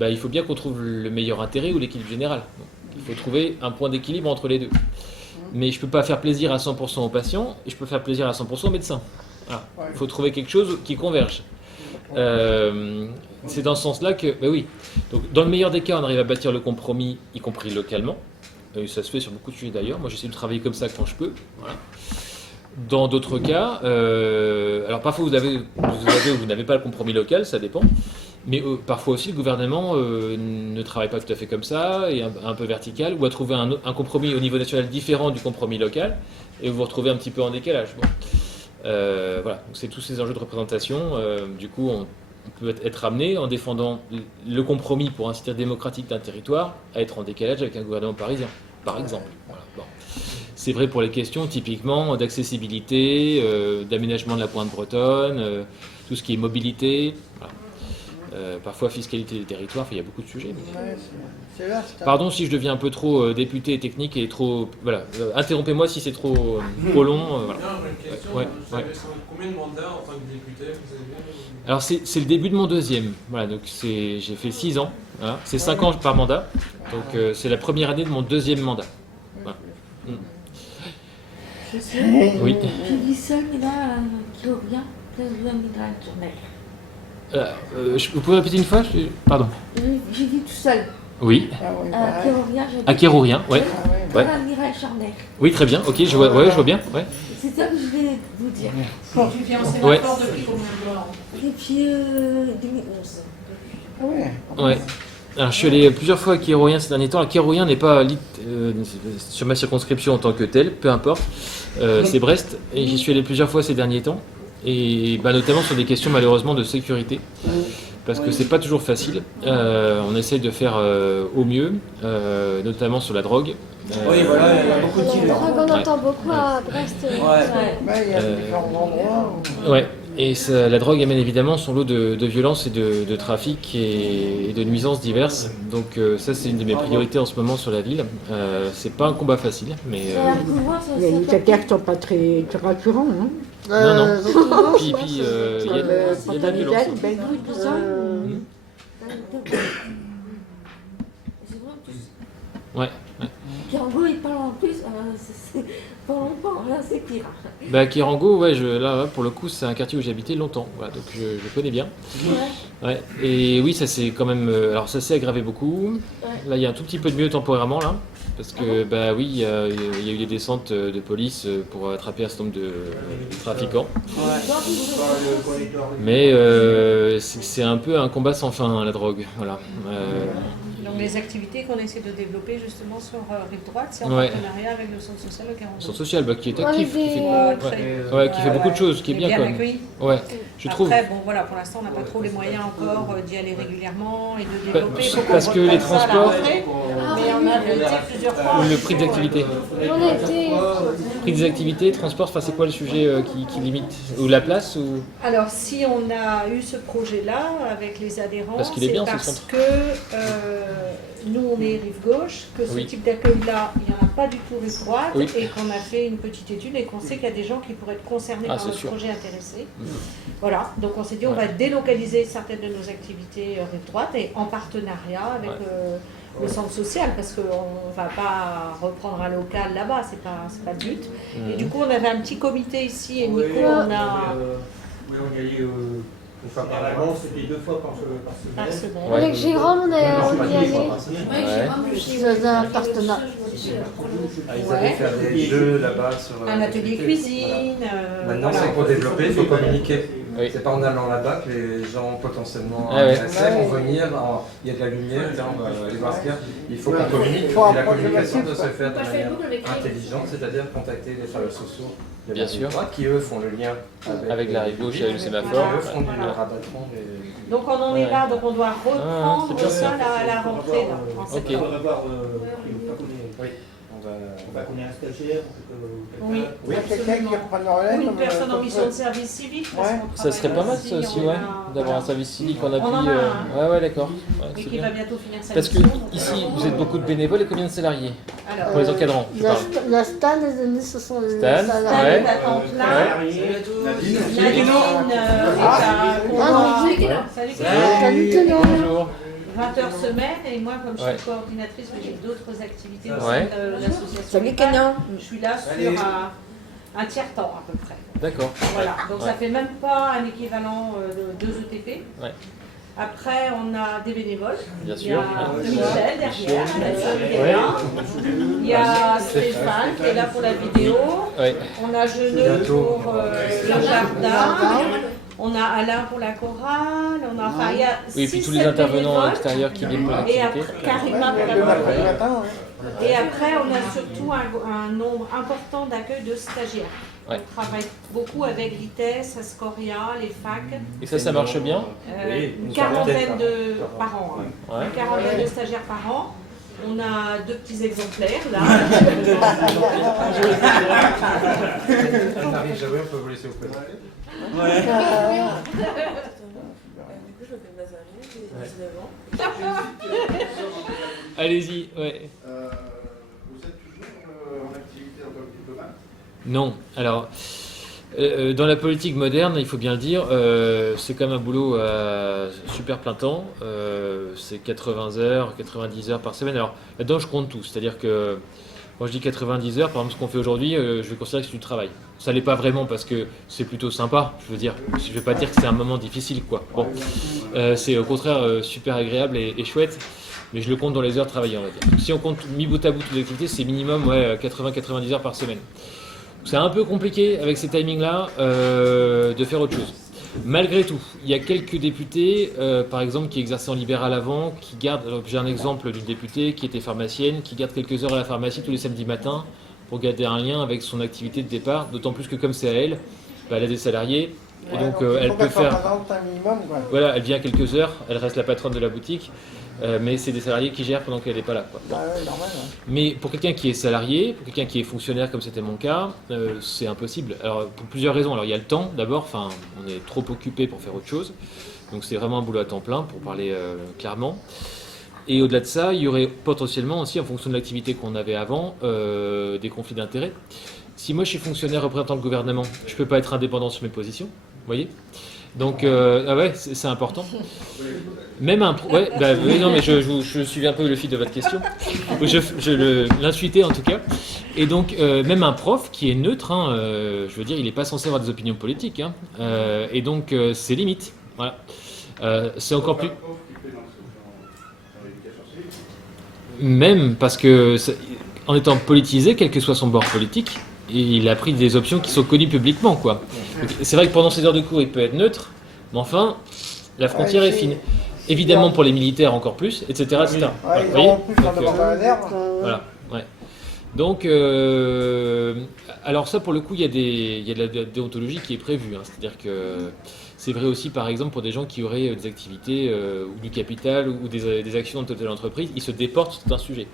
Bah, il faut bien qu'on trouve le meilleur intérêt ou l'équilibre général. Bon. Il faut trouver un point d'équilibre entre les deux. Mais je ne peux pas faire plaisir à 100% aux patients et je peux faire plaisir à 100% aux médecins. Voilà. Il faut trouver quelque chose qui converge. C'est dans ce sens-là que, ben oui. Donc, dans le meilleur des cas, on arrive à bâtir le compromis, y compris localement. Et ça se fait sur beaucoup de sujets d'ailleurs. Moi, j'essaie de travailler comme ça quand je peux. Voilà. Dans d'autres cas, alors parfois vous avez ou vous n'avez pas le compromis local, ça dépend. Mais parfois aussi, le gouvernement ne travaille pas tout à fait comme ça, et un peu vertical, ou a trouvé un compromis au niveau national différent du compromis local, et vous vous retrouvez un petit peu en décalage. Bon. Voilà, donc c'est tous ces enjeux de représentation. Du coup, on peut être amené, en défendant le compromis, pour ainsi dire démocratique d'un territoire, à être en décalage avec un gouvernement parisien, par exemple. Voilà. Bon. C'est vrai pour les questions typiquement d'accessibilité, d'aménagement de la pointe bretonne, tout ce qui est mobilité. Voilà. Parfois fiscalité des territoires, il y a beaucoup de sujets. Mais... Ouais, c'est vaste. Pardon si je deviens un peu trop député technique et trop... Voilà, interrompez-moi si c'est trop long. Voilà. Non, une question, Ouais, vous ouais. avez combien de mandats en tant que député vous avez bien... Alors c'est le début de mon deuxième. Voilà, donc j'ai fait 6 ans. Voilà. C'est 5 ans par mandat. Donc c'est la première année de mon deuxième mandat. Voilà. Je sais, Oui. je dis ça, mais là, qui revient, vous pouvez répéter une fois Pardon. J'ai dit tout seul. Oui. Qui revient, j'ai dit. À Kérourien, ouais. Ouais. Mireille Charnet. Oui, très bien. Ok, je vois bien. Ouais. C'est ça que je vais vous dire. Tu viens en sénateur depuis combien de temps? Depuis 2011. Ah ouais. Ouais. Alors, je suis allé plusieurs fois à Kérourien ces derniers temps. Alors, Kérourien n'est pas sur ma circonscription en tant que tel, peu importe. C'est Brest, et j'y suis allé plusieurs fois ces derniers temps, et notamment sur des questions malheureusement de sécurité, parce que c'est pas toujours facile. On essaie de faire au mieux, notamment sur la drogue. Oui, voilà, il y a beaucoup de dealers. On entend beaucoup à Brest. Ouais, il y a différents endroits où... Ouais. Et la drogue amène évidemment son lot de violence et de trafic et de nuisances diverses. Donc ça, c'est une de mes priorités en ce moment sur la ville. C'est pas un combat facile, mais... Il y a des secteurs qui ne sont pas très rassurants. Hein. Non. Puis il y a de la violence. Tout ça. Ouais. Puis en gros, il parle en plus, c'est pas longtemps, là c'est pire. Kérango, ouais, là, pour le coup, c'est un quartier où j'ai habité longtemps, voilà, donc je connais bien. Ouais. Et oui, ça s'est quand même, alors ça s'est aggravé beaucoup. Ouais. Là, il y a un tout petit peu de mieux temporairement là, parce que oui, il y a eu des descentes de police pour attraper un certain nombre de trafiquants. Mais c'est un peu un combat sans fin, la drogue, voilà. Donc les activités qu'on essaie de développer justement sur Rive Droite, c'est en partenariat avec le Centre social de Kérango. Le Centre social qui est actif, qui fait beaucoup de choses, qui est bien quand même. Accueilli. Ouais, je trouve. Après, bon voilà, pour l'instant on n'a pas trop les moyens encore d'y aller régulièrement et de développer. Parce que les transports... Mais on a été plusieurs fois. Le prix des activités. Prix des activités, transport, c'est quoi le sujet qui limite? Ou la place ou... Alors si on a eu ce projet-là avec les adhérents, parce qu'il est bien, parce que nous on est rive gauche, que ce type d'accueil-là, il n'y en a pas du tout rive droite, et qu'on a fait une petite étude et qu'on sait qu'il y a des gens qui pourraient être concernés par notre projet intéressés. Voilà, donc on s'est dit on va délocaliser certaines de nos activités rive droite et en partenariat avec le centre social, parce qu'on ne va pas reprendre un local là-bas, c'est pas le but. Et du coup, on avait un petit comité ici, et Nico, on a... on y allait une fois par an, c'était 2 fois par semaine. Avec Jérôme, on y allait. Ils avaient un partenariat. Ils allaient faire des jeux là-bas sur... un atelier cuisine. Maintenant, voilà. c'est pour développer, il faut communiquer. Oui. C'est pas en allant là-bas que les gens potentiellement Ah ouais. vont venir, il y a de la lumière, tiens, on va aller voir ce qu'il y a. Il faut qu'on communique, et la communication doit se faire de manière intelligente, c'est-à-dire contacter les travailleurs sociaux de Bien la rive sûr. droite, qui eux font le lien Avec la rive gauche et avec le sémaphore. Qui eux font du rabattement. Donc on en est là, donc on doit reprendre c'est bien ça à la rentrée en Ok. septembre. On va voir, Oui, on va connaître un stagiaire. Oui, Il y a quelqu'un qui reprend le relais. Ou une comme, personne en comme mission de service civique. parce Ouais. qu'on Ça serait pas travaille mal ça aussi, on ouais, a- d'avoir un voilà. service civique en On appui. en a un. Ouais, d'accord. Ouais, Et c'est qui bien. va bientôt finir sa Parce que mission. donc, ici, vous êtes beaucoup de bénévoles et combien de salariés Alors, pour les encadrants, je parle. La Stan et Denis, ce sont les Stan, Stan salariés. est à temps plein. Nadine. Nadine Salut. Salut tout le monde. Bonjour. 20 heures semaine, et moi, comme je suis Ouais. coordinatrice, mais j'ai d'autres activités au Ouais. sein de l'association. Salut Kenan. Je suis là sur un tiers-temps à peu près. D'accord. Voilà, donc Ouais. ça fait même pas un équivalent de 2 ETP. Ouais. Après, on a des bénévoles. Bien Il y sûr. a Ouais. Michel derrière, Alexandre qui est Ouais. là. Il y a Stéphane qui est là pour la vidéo. Ouais. On a Geneux pour le jardin. On a Alain pour la chorale. On a, enfin, il y a Oui, et puis 6, tous les 7 intervenants bénévoles. extérieurs qui viennent pour Et l'activité. après, Karima pour la le mercredi chorale. matin, ouais. Et après, on a surtout un nombre important d'accueil de stagiaires. Ouais. On travaille beaucoup avec l'ITES, Ascoria, les facs. Et ça marche bien. Oui, Une une quarantaine quarantaine par an. Hein. Ouais. Une quarantaine de stagiaires par an. On a 2 petits exemplaires là. On arrive, j'avoue, on peut vous laisser vous présenter. Allez-y, ouais. Vous êtes toujours en activité en tant que diplomate? Non, alors, dans la politique moderne, il faut bien le dire, c'est quand même un boulot à super plein temps, c'est 80 heures, 90 heures par semaine. Alors là-dedans, je compte tout, c'est-à-dire que quand je dis 90 heures, par exemple, ce qu'on fait aujourd'hui, je vais considérer que c'est du travail. Ça l'est pas vraiment parce que c'est plutôt sympa, je veux dire. Je vais pas dire que c'est un moment difficile, quoi. Bon, c'est au contraire super agréable et chouette. Mais je le compte dans les heures travaillées, on va dire. Si on compte mis bout à bout toutes les activités, c'est minimum 80-90 heures par semaine. C'est un peu compliqué avec ces timings-là de faire autre chose. Malgré tout, il y a quelques députés, par exemple, qui exerçaient en libéral avant, qui gardent. Alors, j'ai un exemple d'une députée qui était pharmacienne, qui garde quelques heures à la pharmacie tous les samedis matins pour garder un lien avec son activité de départ. D'autant plus que comme c'est à elle, elle a des salariés. Et donc elle peut faire. Un minimum, quoi. Voilà, elle vient quelques heures, elle reste la patronne de la boutique. Mais c'est des salariés qui gèrent pendant qu'elle n'est pas là, quoi. Ah ouais, normal, ouais. Mais pour quelqu'un qui est salarié, pour quelqu'un qui est fonctionnaire comme c'était mon cas, c'est impossible. Alors pour plusieurs raisons. Alors il y a le temps d'abord, enfin on est trop occupé pour faire autre chose. Donc c'est vraiment un boulot à temps plein pour parler clairement. Et au-delà de ça, il y aurait potentiellement aussi, en fonction de l'activité qu'on avait avant, des conflits d'intérêts. Si moi je suis fonctionnaire représentant le gouvernement, je ne peux pas être indépendant sur mes positions, vous voyez. Donc, ah ouais, c'est important. Même un... Ouais, bah, oui, non, mais je suivais un peu le fil de votre question. Je l'insuitais en tout cas. Et donc, même un prof qui est neutre, hein, je veux dire, il n'est pas censé avoir des opinions politiques. Hein, et donc, c'est limite. Voilà. C'est encore plus... Même parce que, en étant politisé, quel que soit son bord politique, il a pris des options qui sont connues publiquement, quoi. C'est vrai que pendant ces heures de cours, il peut être neutre, mais enfin, la frontière est fine. Évidemment pour les militaires encore plus, etc. etc. Ouais, Vous voyez ? Voilà. Ouais. Donc, alors ça pour le coup, il y a de la déontologie qui est prévue. Hein. C'est-à-dire que c'est vrai aussi, par exemple, pour des gens qui auraient des activités ou du capital ou des actions dans telle entreprise, ils se déportent sur un sujet.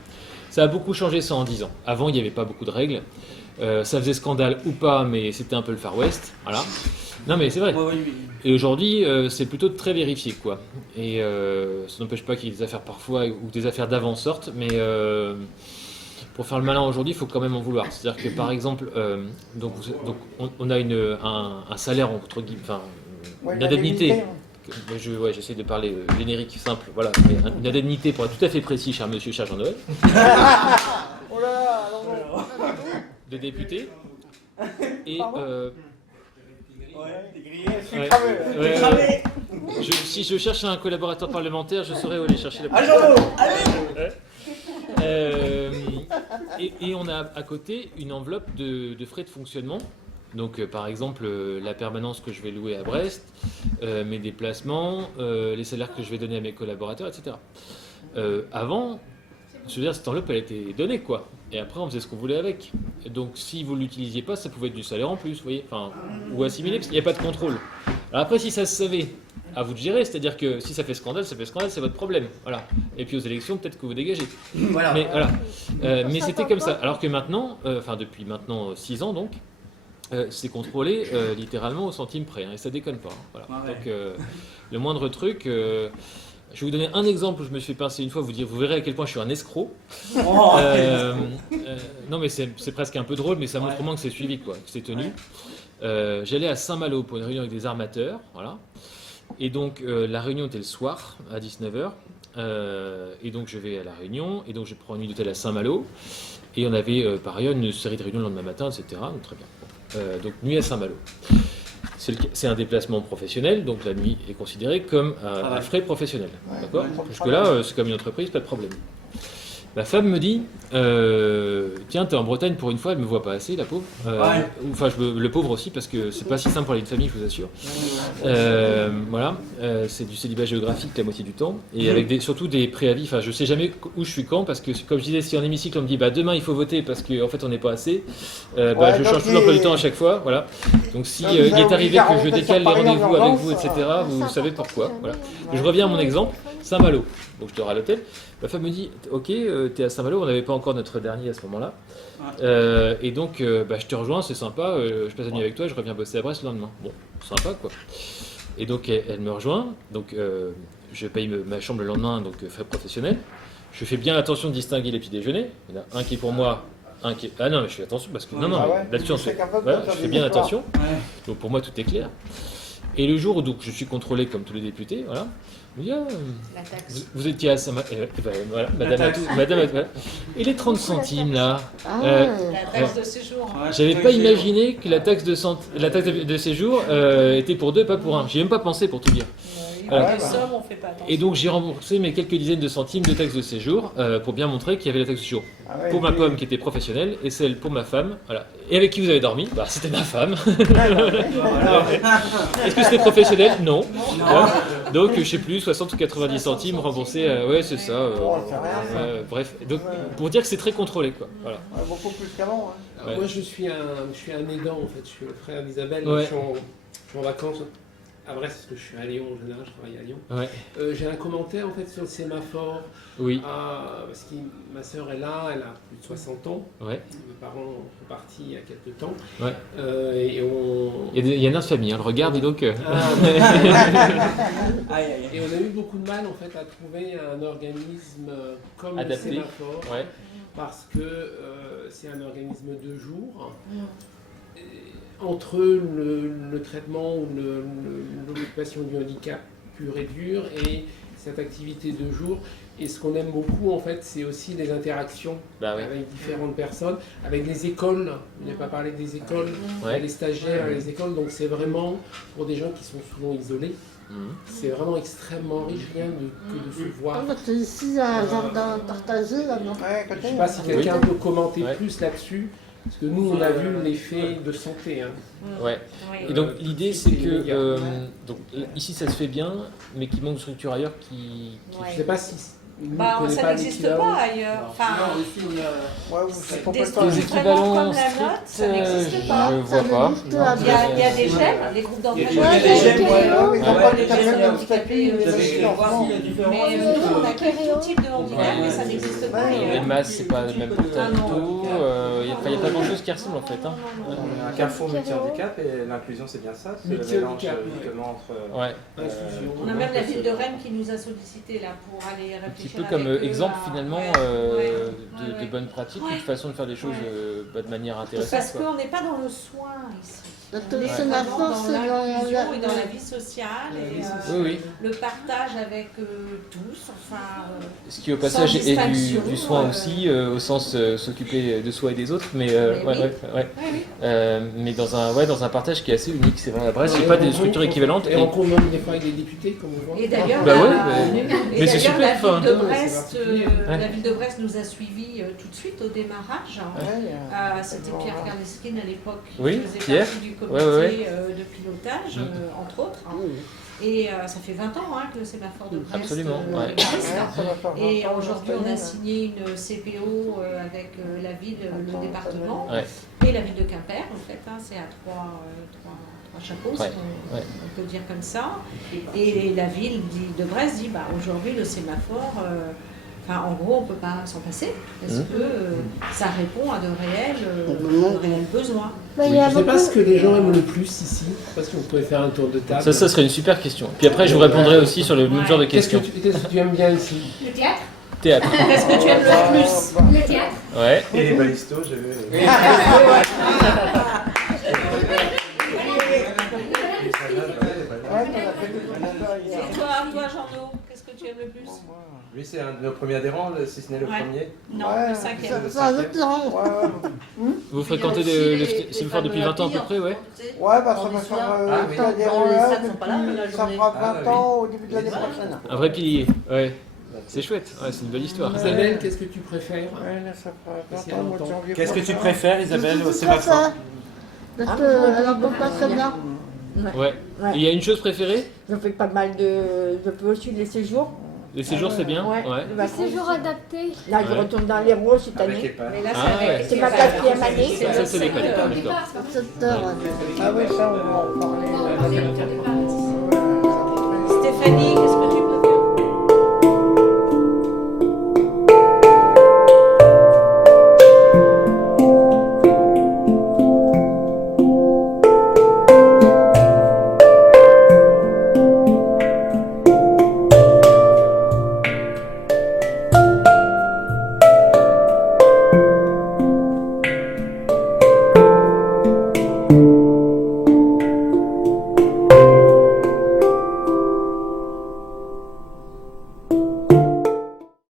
Ça a beaucoup changé ça en 10 ans. Avant, il n'y avait pas beaucoup de règles. Ça faisait scandale ou pas, mais c'était un peu le Far West. Voilà. Non, mais c'est vrai. Et aujourd'hui, c'est plutôt très vérifié, quoi. Et ça n'empêche pas qu'il y ait des affaires parfois ou des affaires d'avant sortent, mais pour faire le malin aujourd'hui, il faut quand même en vouloir. C'est-à-dire que, par exemple, donc on a un salaire entre guillemets, enfin, une indemnité j'essaie de parler générique simple. Voilà, une indemnité pour être tout à fait précis, cher monsieur, cher Jean-Noël. Oh là là, alors, De député. Et si je cherche un collaborateur parlementaire, je saurais où aller chercher la et on a à côté une enveloppe de frais de fonctionnement. Donc par exemple la permanence que je vais louer à Brest, mes déplacements, les salaires que je vais donner à mes collaborateurs, etc. Avant, je veux dire, cette enveloppe elle était donnée quoi. Et après on faisait ce qu'on voulait avec. Et donc si vous ne l'utilisiez pas, ça pouvait être du salaire en plus, vous voyez, enfin, ou assimilé, parce qu'il n'y a pas de contrôle. Alors après si ça se savait, à vous de gérer, c'est-à-dire que si ça fait scandale, c'est votre problème. Voilà. Et puis aux élections, peut-être que vous dégagez. Voilà. Mais voilà. Mais c'était comme ça. Alors que maintenant, depuis maintenant 6 ans donc, c'est contrôlé littéralement au centime près, hein, et ça déconne pas. Hein, voilà. Ouais. Donc le moindre truc. Je vais vous donner un exemple où je me suis fait pincer une fois, vous verrez à quel point je suis un escroc. Non mais c'est presque un peu drôle, mais ça montre au moins que c'est suivi, quoi, que c'est tenu. J'allais à Saint-Malo pour une réunion avec des armateurs, voilà. Et donc la réunion était le soir à 19h. Et donc je vais à la réunion, et donc je prends une nuit d'hôtel à Saint-Malo. Et on avait par ailleurs une série de réunions le lendemain matin, etc. Donc très bien. Donc nuit à Saint-Malo. C'est un déplacement professionnel, donc la nuit est considérée comme un frais professionnel. D'accord ? Jusque-là, c'est comme une entreprise, pas de problème. Ma femme me dit tiens, t'es en Bretagne pour une fois, elle me voit pas assez, la pauvre. Enfin, le pauvre aussi, parce que c'est pas si simple pour aller de famille, je vous assure. Voilà, c'est du célibat géographique la moitié du temps, et avec surtout des préavis. Enfin, je sais jamais où je suis quand, parce que comme je disais, si en hémicycle on me dit demain il faut voter parce qu'en fait on n'est pas assez, je change tout l'emploi du temps à chaque fois. Voilà. Donc si il est arrivé que je décale les rendez-vous avec vous, etc., vous savez pourquoi. Voilà. Je reviens à mon exemple, Saint-Malo. Donc je dors à l'hôtel. Ma femme me dit ok, t'es à Saint-Malo, on n'avait pas encore notre dernier à ce moment-là. Et donc je te rejoins, c'est sympa, je passe la nuit avec toi, je reviens bosser à Brest le lendemain. Bon, sympa quoi. Et donc elle me rejoint, donc je paye ma chambre le lendemain, donc frais professionnels. Je fais bien attention de distinguer les petits déjeuners. Il y en a un qui est pour moi, un qui est... Ah non, mais je fais attention parce que là-dessus je fais bien attention. Donc pour moi tout est clair. Et le jour où donc, je suis contrôlé comme tous les députés, voilà. Il me dit, vous étiez à Saint-Malo, voilà, madame, voilà. Et les 30 centimes là, la taxe de séjour. J'avais pas imaginé que la taxe de séjour était pour deux, pas pour un. J'y ai même pas pensé pour tout dire. On fait pas et donc j'ai remboursé mes quelques dizaines de centimes de taxe de séjour pour bien montrer qu'il y avait la taxe de séjour pour ma pomme qui était professionnelle et celle pour ma femme. Voilà. Et avec qui vous avez dormi ? C'était ma femme. Est-ce que c'était professionnel ? Non. Donc je sais plus, 60 ou 90 centimes remboursés. Ouais, c'est ça. Bref. Donc pour dire que c'est très contrôlé, quoi. Voilà. Beaucoup plus qu'avant. Hein. Moi je suis un aidant en fait. Je suis le frère d'Isabelle. Je suis en vacances. À Brest, parce que je suis à Lyon en général, je travaille à Lyon. J'ai un commentaire en fait sur le sémaphore. Oui. Parce que ma sœur est là, elle a plus de 60 ans. Ouais. Mes parents sont partis il y a quelques temps. Ouais. Il y a une famille, elle regarde et donc. Et on a eu beaucoup de mal en fait à trouver un organisme comme adapté. Le sémaphore. Ouais. Parce que c'est un organisme de jour. Entre le traitement ou l'occupation du handicap pur et dur et cette activité de jour. Et ce qu'on aime beaucoup, en fait, c'est aussi les interactions avec différentes personnes, avec les écoles. On n'a pas parlé des écoles, les stagiaires, les écoles. Donc c'est vraiment pour des gens qui sont souvent isolés. C'est vraiment extrêmement riche, rien que de se voir. Ici, il y a un jardin partagé là-bas. Je ne sais pas si quelqu'un peut commenter plus là-dessus. Parce que nous, on a vu l'effet de santé. Hein. Ouais. Et donc l'idée, c'est que donc, ici, ça se fait bien, mais qu'il manque de structure ailleurs qui... Je ne sais pas si... ça n'existe pas ailleurs. Enfin, des équivalents comme la note, ça n'existe pas. Je ne vois pas. Il y a des GEM, les groupes d'entraînement. Il y a des GEM, les handicapés. Mais nous, on accueille tout type de handicap, mais ça n'existe pas. Les masses, c'est pas le même portail du tout. Il n'y a pas grand-chose qui ressemble en fait. Un carrefour multi-handicap et l'inclusion, c'est bien ça. C'est le mélange justement entre... On a même la ville de Rennes qui nous a sollicité là pour aller réfléchir petit peu comme exemple finalement de bonnes pratiques ou de façon de faire des choses de manière intéressante. Parce qu'on n'est pas dans le soin ici. Le sémaphore, c'est l'inclusion et dans la vie sociale et oui. le partage avec tous, enfin. Ce qui au passage est du soin aussi, au sens s'occuper de soi et des autres, mais mais dans un partage qui est assez unique, c'est vrai. À Brest, il n'y a pas de structures équivalentes. Et on convoque des fois avec des députés, comme on voit. Et d'ailleurs, mais c'est super. La ville de Brest nous a suivis tout de suite au démarrage. C'était Pierre Karleskin à l'époque qui faisait partie du comité de pilotage, entre autres. Et ça fait 20 ans que le sémaphore de Brest existe. Et aujourd'hui, on a signé une CPO avec la ville, le département et la ville de Quimper, en fait. C'est à trois chapeaux, on peut dire comme ça. Et la ville de Brest dit, aujourd'hui, le sémaphore... en gros, on ne peut pas s'en passer, parce que ça répond à de réels besoins. Je ne sais pas ce que les gens aiment le plus ici, parce qu'on pourrait faire un tour de table. Ça serait une super question. Puis après, je vous répondrai aussi sur le même genre de questions. Qu'est-ce que tu aimes bien ici? Le théâtre. Qu'est-ce que tu aimes le plus? Le théâtre. Ouais. Et les balistos, j'ai vu. Et toi, Jean-No, qu'est-ce que tu aimes le plus? Lui, c'est un de nos premiers adhérents, si ce n'est le premier. Non, le cinquième. C'est un autre rang. Vous fréquentez le sémaphore depuis 20 ans à peu près, Ouais, ça va faire adhérents là, ça fera 20 ans au début de l'année prochaine. Un vrai pilier, ouais. C'est chouette, c'est une belle histoire. Isabelle, qu'est-ce que tu préfères? Ça fera 20 ans au mois de janvier. Qu'est-ce que tu préfères, Isabelle, au sémaphore? Parce qu'elle ne pas très bien. Ouais. Et il y a une chose préférée? Je fais pas mal je peux aussi les séjours. Les séjours, c'est bien? Les séjours adaptés. Là, je retourne dans l'Hérault cette année. Mais là, c'est ma 4e année. Ça, c'est l'école, d'accord. 7 heures. Ah oui, ça, on va en parler. Stéphanie, qu'est-ce que